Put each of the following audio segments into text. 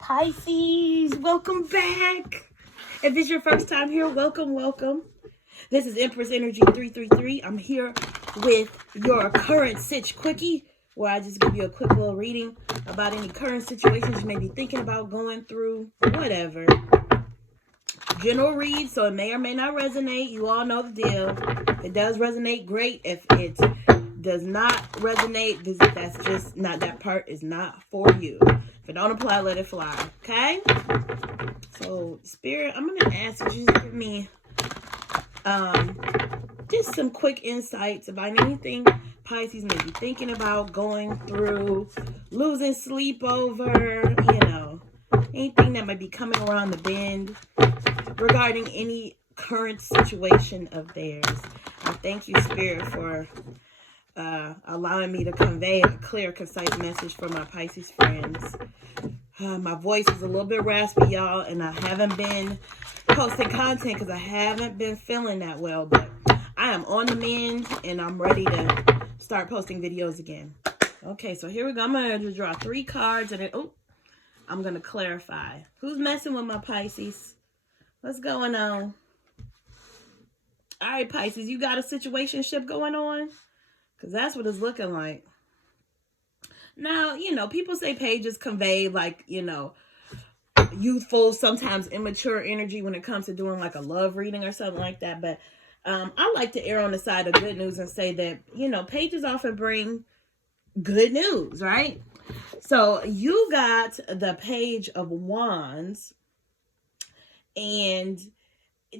Pisces, welcome back. If it's your first time here, welcome, welcome. This is Empress Energy 333. I'm here with your current Sitch Quickie, where I just give you a quick little reading about any current situations you may be thinking about going through, whatever. General read, so it may or may not resonate. You all know the deal. If it does resonate, great. If it does not resonate, that's just not, that part is not for you. If it don't apply, let it fly. Okay? So, Spirit, I'm gonna ask you to give me just some quick insights about anything Pisces may be thinking about, going through, losing sleep over, anything that might be coming around the bend regarding any current situation of theirs. I thank you, Spirit, for allowing me to convey a clear, concise message for my Pisces friends. My voice is a little bit raspy, y'all, and I haven't been posting content because I haven't been feeling that well, but I am on the mend and I'm ready to start posting videos again. Okay, so here we go. I'm going to draw 3 cards and then, I'm going to clarify. Who's messing with my Pisces? What's going on? All right, Pisces, you got a situationship going on? Because that's what it's looking like. Now, people say pages convey like, youthful, sometimes immature energy when it comes to doing like a love reading or something like that. But I like to err on the side of good news and say that, pages often bring good news, right? So you got the Page of Wands, and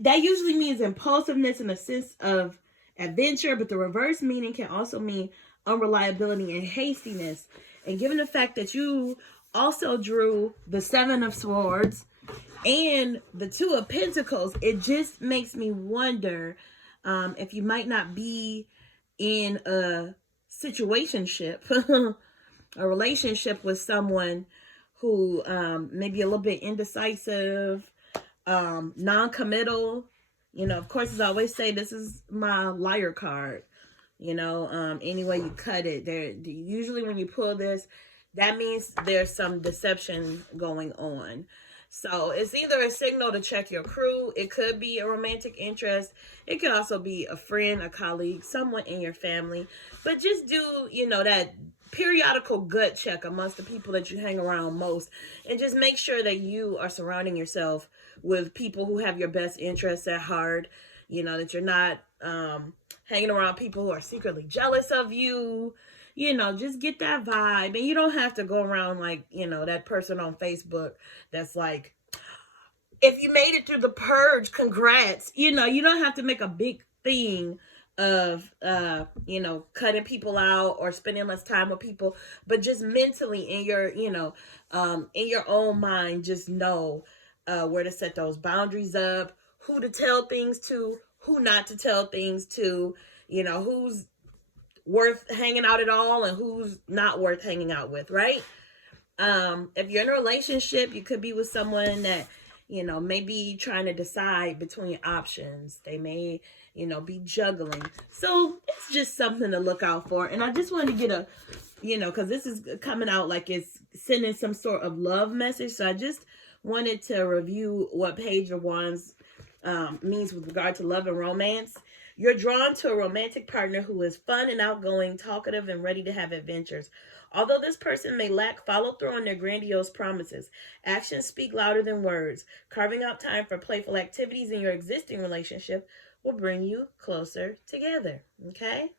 that usually means impulsiveness and a sense of adventure, but the reverse meaning can also mean unreliability and hastiness. And given the fact that you also drew the 7 of Swords and the 2 of Pentacles, it just makes me wonder if you might not be in a situationship, a relationship with someone who may be a little bit indecisive, non-committal. Of course, as I always say, this is my liar card. Any way you cut it, usually when you pull this, that means there's some deception going on. So it's either a signal to check your crew. It could be a romantic interest. It could also be a friend, a colleague, someone in your family. But just do, that periodical gut check amongst the people that you hang around most, and just make sure that you are surrounding yourself with people who have your best interests at heart. That you're not hanging around people who are secretly jealous of you. Just get that vibe. And you don't have to go around like, that person on Facebook that's like, if you made it through the purge, congrats. You don't have to make a big thing of cutting people out or spending less time with people, but just mentally in your in your own mind, just know where to set those boundaries up, who to tell things to, who not to tell things to, who's worth hanging out at all and who's not worth hanging out with, right? If you're in a relationship, you could be with someone that may be trying to decide between options. They may be juggling. So it's just something to look out for. And I just wanted to get a because this is coming out like it's sending some sort of love message. So I just wanted to review what Page of Wands means with regard to love and romance. You're drawn to a romantic partner who is fun and outgoing, talkative, and ready to have adventures. Although this person may lack follow-through on their grandiose promises, actions speak louder than words. Carving out time for playful activities in your existing relationship will bring you closer together. Okay?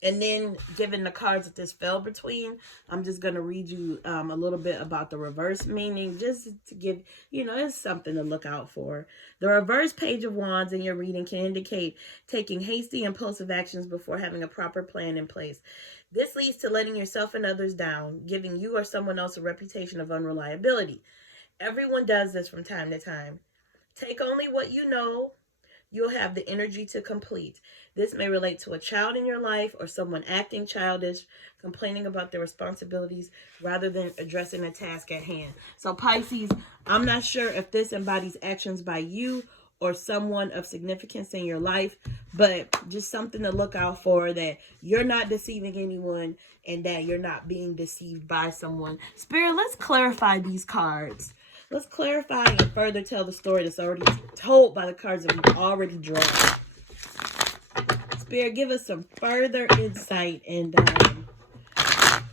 And then, given the cards that this fell between, I'm just going to read you a little bit about the reverse meaning, just to give, it's something to look out for. The reverse Page of Wands in your reading can indicate taking hasty, impulsive actions before having a proper plan in place. This leads to letting yourself and others down, giving you or someone else a reputation of unreliability. Everyone does this from time to time. Take only what you know you'll have the energy to complete. This may relate to a child in your life or someone acting childish, complaining about their responsibilities rather than addressing the task at hand. So Pisces, I'm not sure if this embodies actions by you or someone of significance in your life, but just something to look out for, that you're not deceiving anyone and that you're not being deceived by someone. Spirit, let's clarify these cards. Let's clarify and further tell the story that's already told by the cards that we've already drawn. Spirit, give us some further insight and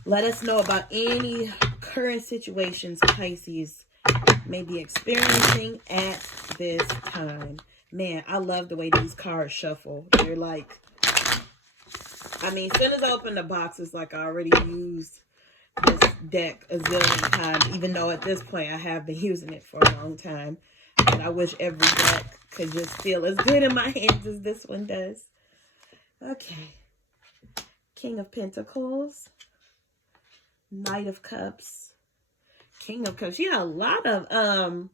let us know about any current situations Pisces may be experiencing at this time. Man, I love the way these cards shuffle. They're like, I mean, as soon as I open the box, it's like I already used this deck a zillion times, even though at this point I have been using it for a long time. And I wish every deck could just feel as good in my hands as this one does. Okay. King of Pentacles. Knight of Cups. King of Cups. You got a lot of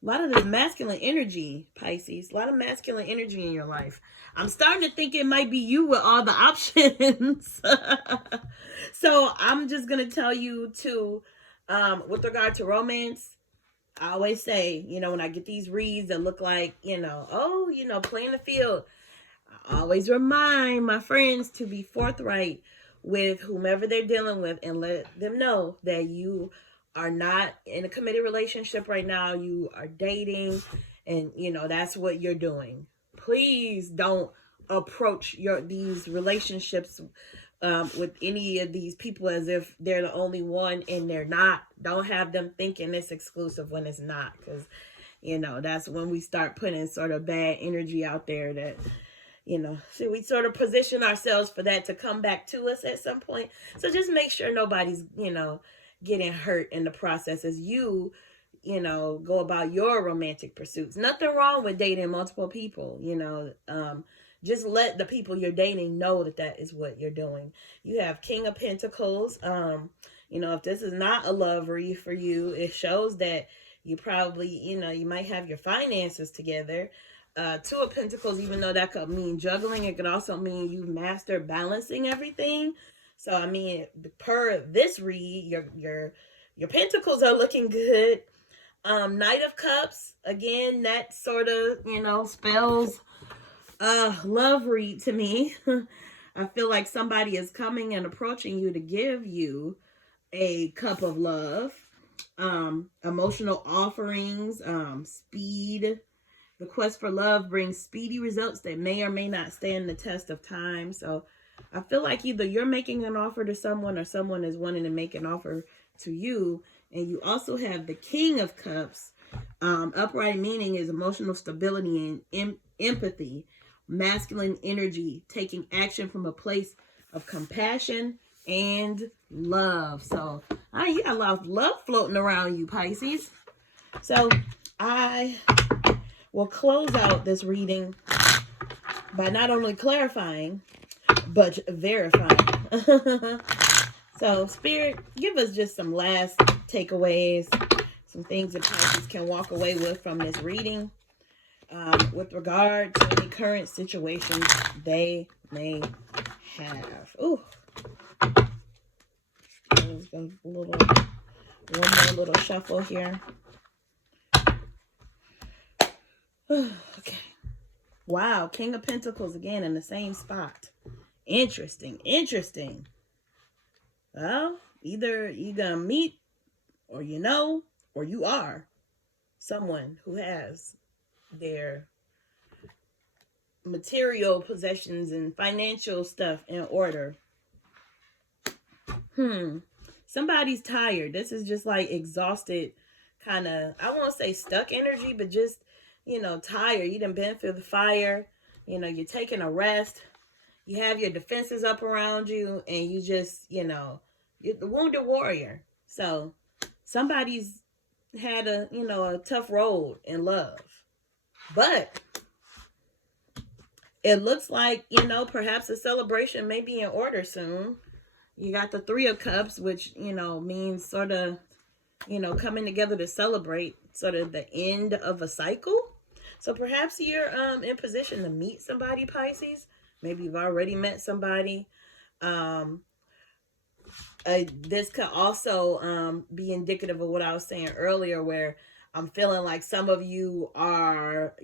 this masculine energy, Pisces. A lot of masculine energy in your life. I'm starting to think it might be you with all the options. So I'm just going to tell you too, with regard to romance, I always say, you know, when I get these reads that look like, you know, oh, you know, playing the field, I always remind my friends to be forthright with whomever they're dealing with and let them know that you are not in a committed relationship right now. You are dating, and you know that's what you're doing. Please don't approach these relationships with any of these people as if they're the only one and they're not. Don't have them thinking it's exclusive when it's not, because you know that's when we start putting sort of bad energy out there that, you know, so we sort of position ourselves for that to come back to us at some point. So just make sure nobody's, you know, getting hurt in the process as you know, go about your romantic pursuits. Nothing wrong with dating multiple people, you know. Just let the people you're dating know that that is what you're doing. You have King of Pentacles. You know, if this is not a love read for you, it shows that you probably, you know, you might have your finances together. Two of Pentacles, even though that could mean juggling, it could also mean you master balancing everything. So I mean, per this read, your pentacles are looking good. Knight of Cups, again, that sort of, you know, spells love read to me. I feel like somebody is coming and approaching you to give you a cup of love. Emotional offerings, speed. The quest for love brings speedy results that may or may not stand the test of time. So I feel like either you're making an offer to someone or someone is wanting to make an offer to you. And you also have the King of Cups. Upright meaning is emotional stability and empathy. Masculine energy, taking action from a place of compassion and love. So you got a lot of love floating around you, Pisces. So I will close out this reading by not only clarifying, but verifying. So, Spirit, give us just some last takeaways, some things that Pisces can walk away with from this reading with regard to any current situations they may have. Ooh. Let's go one more little shuffle here. Okay. Wow, King of Pentacles again in the same spot. Interesting. Well, either you're going to meet, or you know, or you are someone who has their material possessions and financial stuff in order. Somebody's tired. This is just like exhausted, kind of, I won't say stuck energy, but just, you know, tired. You done been through the fire. You know, you're taking a rest. You have your defenses up around you, and you just, you know, you're the wounded warrior. So somebody's had a, you know, a tough road in love. But it looks like, you know, perhaps a celebration may be in order soon. You got the Three of Cups, which, you know, means sort of, you know, coming together to celebrate sort of the end of a cycle. So perhaps you're in position to meet somebody, Pisces. Maybe you've already met somebody. This could also be indicative of what I was saying earlier, where I'm feeling like some of you are,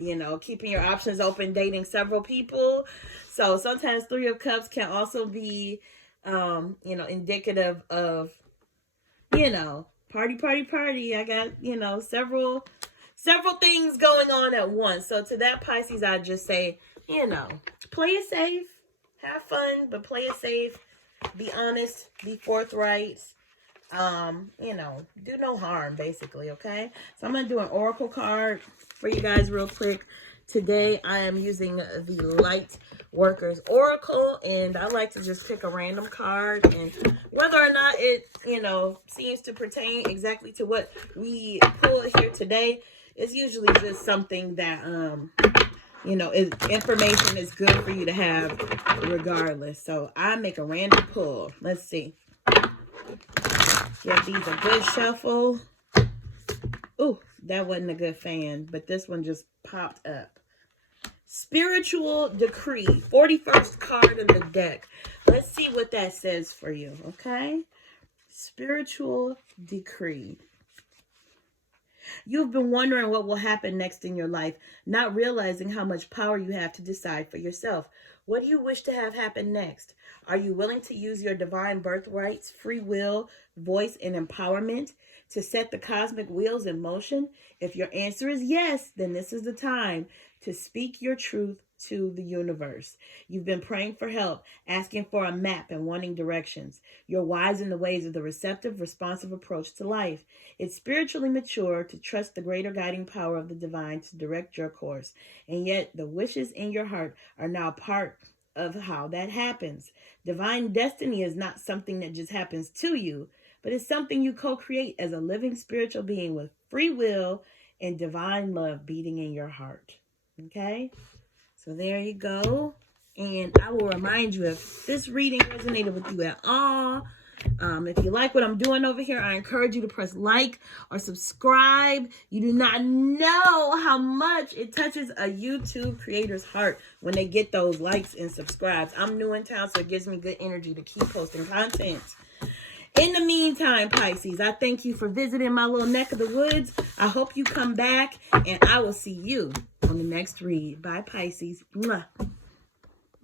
keeping your options open, dating several people. So sometimes Three of Cups can also be, indicative of, party, party, party. I got, several things going on at once. So to that Pisces, I just say, play it safe, have fun, but play it safe. Be honest, be forthright. Do no harm, basically, okay? So I'm going to do an oracle card for you guys real quick. Today, I am using the Light Workers Oracle, and I like to just pick a random card, and whether or not it, seems to pertain exactly to what we pull here today, it's usually just something that, information is good for you to have regardless. So I make a random pull. Let's see. Give these a good shuffle. Ooh, that wasn't a good fan, but this one just popped up. Spiritual Decree, 41st card in the deck. Let's see what that says for you, okay? Spiritual Decree. You've been wondering what will happen next in your life, not realizing how much power you have to decide for yourself. What do you wish to have happen next? Are you willing to use your divine birthrights, free will, voice, and empowerment to set the cosmic wheels in motion? If your answer is yes, then this is the time to speak your truth to the universe. You've been praying for help, asking for a map and wanting directions. You're wise in the ways of the receptive, responsive approach to life. It's spiritually mature to trust the greater guiding power of the divine to direct your course. And yet the wishes in your heart are now part of how that happens. Divine destiny is not something that just happens to you, but it's something you co-create as a living spiritual being with free will and divine love beating in your heart. Okay? So there you go. And I will remind you, if this reading resonated with you at all, if you like what I'm doing over here, I encourage you to press like or subscribe. You do not know how much it touches a YouTube creator's heart when they get those likes and subscribes. I'm new in town, so it gives me good energy to keep posting content. In the meantime, Pisces, I thank you for visiting my little neck of the woods. I hope you come back, and I will see you on the next read. Bye, Pisces. Mwah.